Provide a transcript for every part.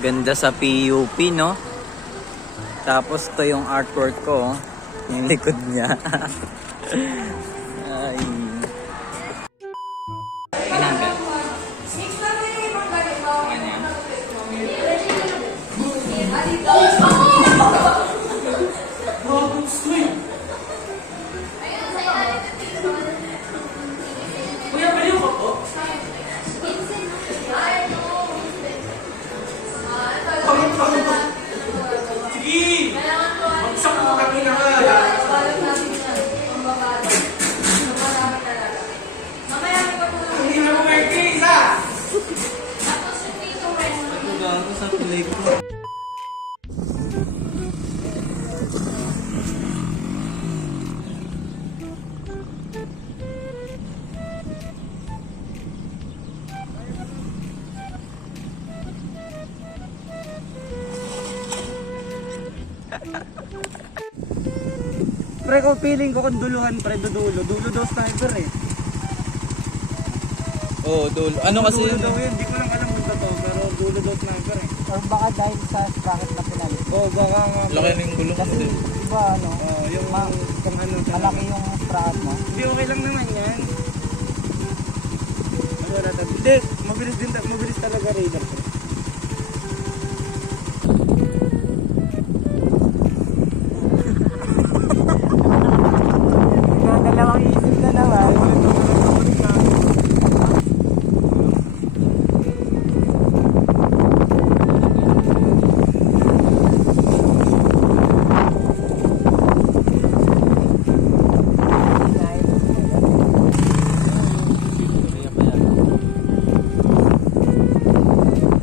Ganda sa PUP, no? Tapos to yung artwork ko, yung likod niya. Ay. Anambel. Sa play ko. Pre, ko feeling ko kung duluhan, pre, dulo daw sniper eh. Oh, dulo. Ano kasi Dulo yun? daw yun, di ko lang alam kung totoo, pero dulo daw sniper eh. Or baka dahil sa sprocket na pinalit. Oo, baka nga. Laki na yung gulong ko Kasi din. diba ano, Yung kung ano. malaki yung sprocket mo. Hindi, okay lang naman yan. Ano, wala tayo. Hindi, mabilis talaga radar pre. Dalawang isip na naman.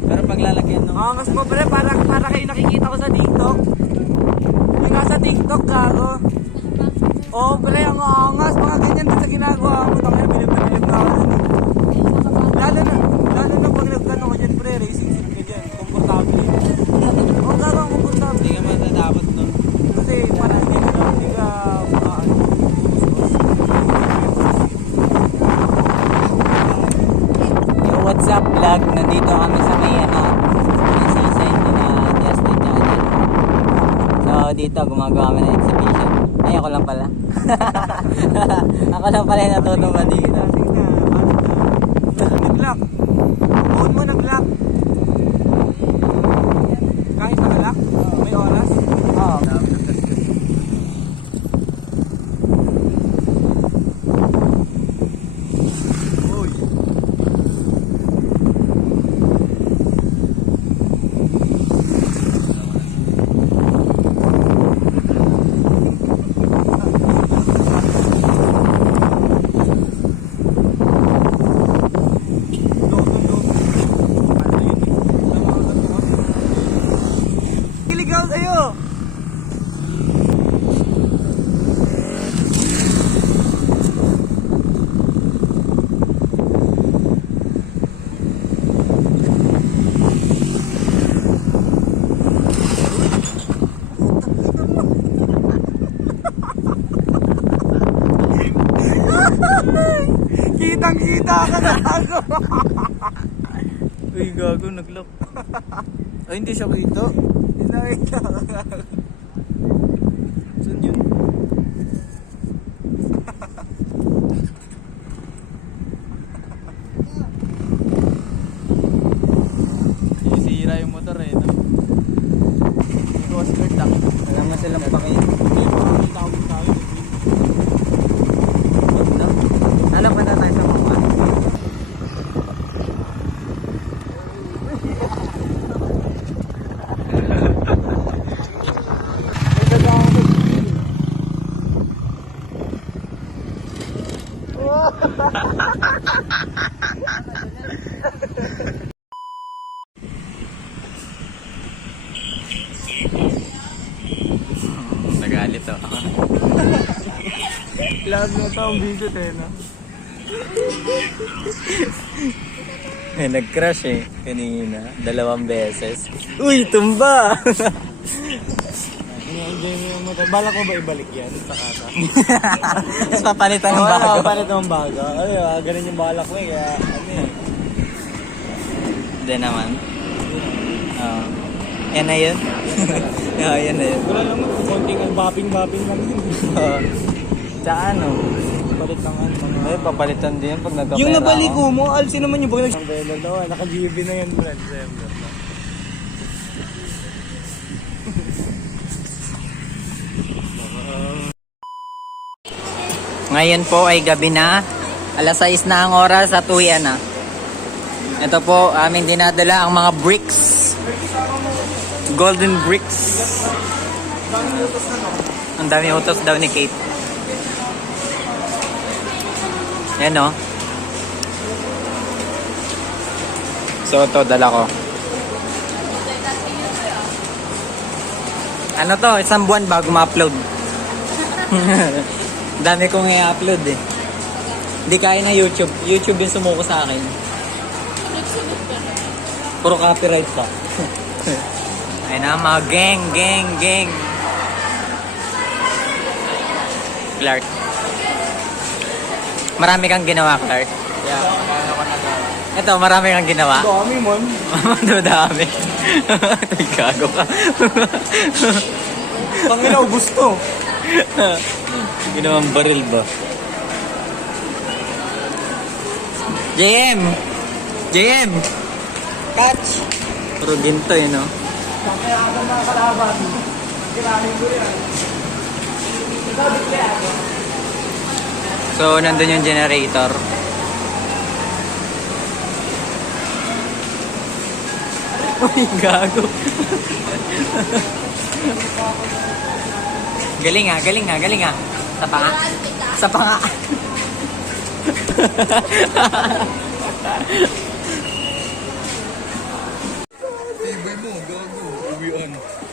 Pero paglalagyan no. Angas mo pre, para kayo nakikita ko sa TikTok. Yung nasa TikTok gago. Oh pre, ang angas. Mga ganyan din sa ginagawa mo. Takaya bilib na ako dun eh. Lalo na pag nagkano ko dyan pre, racing sim ka dyan. Komportable. Oh gago, ang komportable. Hindi ka matatapat no. Kasi parang hindi ka Yo, what's up vlog? Nandito kami sa may seaside na Justin Channel. So dito gumagawa kami ng exhibition. Ay ako lang pala. Ako lang pala yung natutumba dito. nag-lock. Phone mo nag-lock. Kahit naka-lock, may oras. Oo. Uy. Kiligaw sa'yo. Kitang-kita ka na ako. Uy, gago, nag-lock. Ay, hindi siya kita. Nakita ka. Saan yun? Sisira yung motor eh, no? Coast Guard lang. Wala nga silang pakiin. Alam ba na tayo sa mga? Nagalit oh. Love mo to ang video tayo na. Nag-crash eh kanina. 2 beses. Uy, tumba! Ini-enjoy mo yung motor. Balak ko ba ibalik yan sa kasa? Tapos papalitan ng bago. Papalit ng bago. Ay, ganun yung balak ko eh. Kaya ano eh. Hindi naman. Yan na yun. Yan na yun. Wala naman, konting bapping-bapping lang yun. Tsaka ano? Palit lang ano. Ay, papalitan din pag nagkapera Yung nabalik ako. ko mo, alsin naman yung bagay. Ang belo daw, naka-GB na yan, Brad. Ngayon po ay gabi na. Alas 6 na ang oras at uwian na. Ito po, aming dinadala ang mga bricks. Golden bricks. Ang dami utos daw ni Kate. Yan o. So ito, dala ko. Ano to? Isang buwan bago ma-upload. Dami kong i-upload eh. Hindi kaya na YouTube. YouTube yung sumuko sa akin. Puro copyright pa. Ay na mga gang. Clark. Marami kang ginawa, Clark. Yeah, kaya ko nagawa. Ito, marami kang ginawa. Dami, mon. Madami. Gago ka. Pangina, ubus to. Ginawang baril ba? JM! JM! Catch! Puro ginto eh, no? Kaya ako mga kalaban. Kirahin ko yan. So, nandun yung generator. Uy, gago. Galing ah. Sa panga. Sa panga.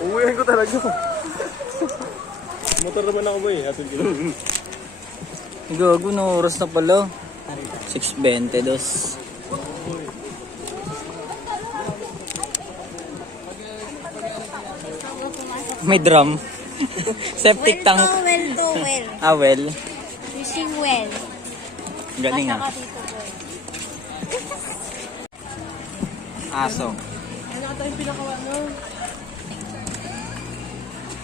Uwihan ko talaga. Motor naman ako boy. Atin ko. Gago, no oras na pala. 6:22. May drum. Septic tank. Well. Ah, well. Wishing well. Galing ah. Pasok ka dito, boy. Aso. Ano ka tayong pinakawa mo?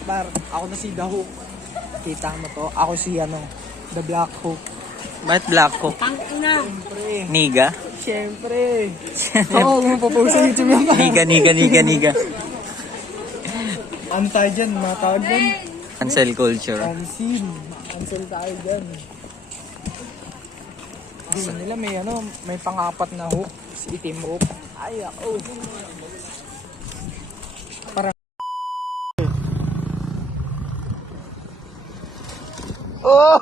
Bar, ako na si The Hook. Kita mo to? Ako si The Black Hook. Bakit Black Hook? Siyempre. Niga? Siyempre. Oo, mapopost sa YouTube yan. Niga. Ano tayo dyan? Mga tawag dyan? Cancel culture. Cancel tayo dyan. Hindi nila may pang-apat na hook. Si itim hook. Ay, ako. Parang... Oh!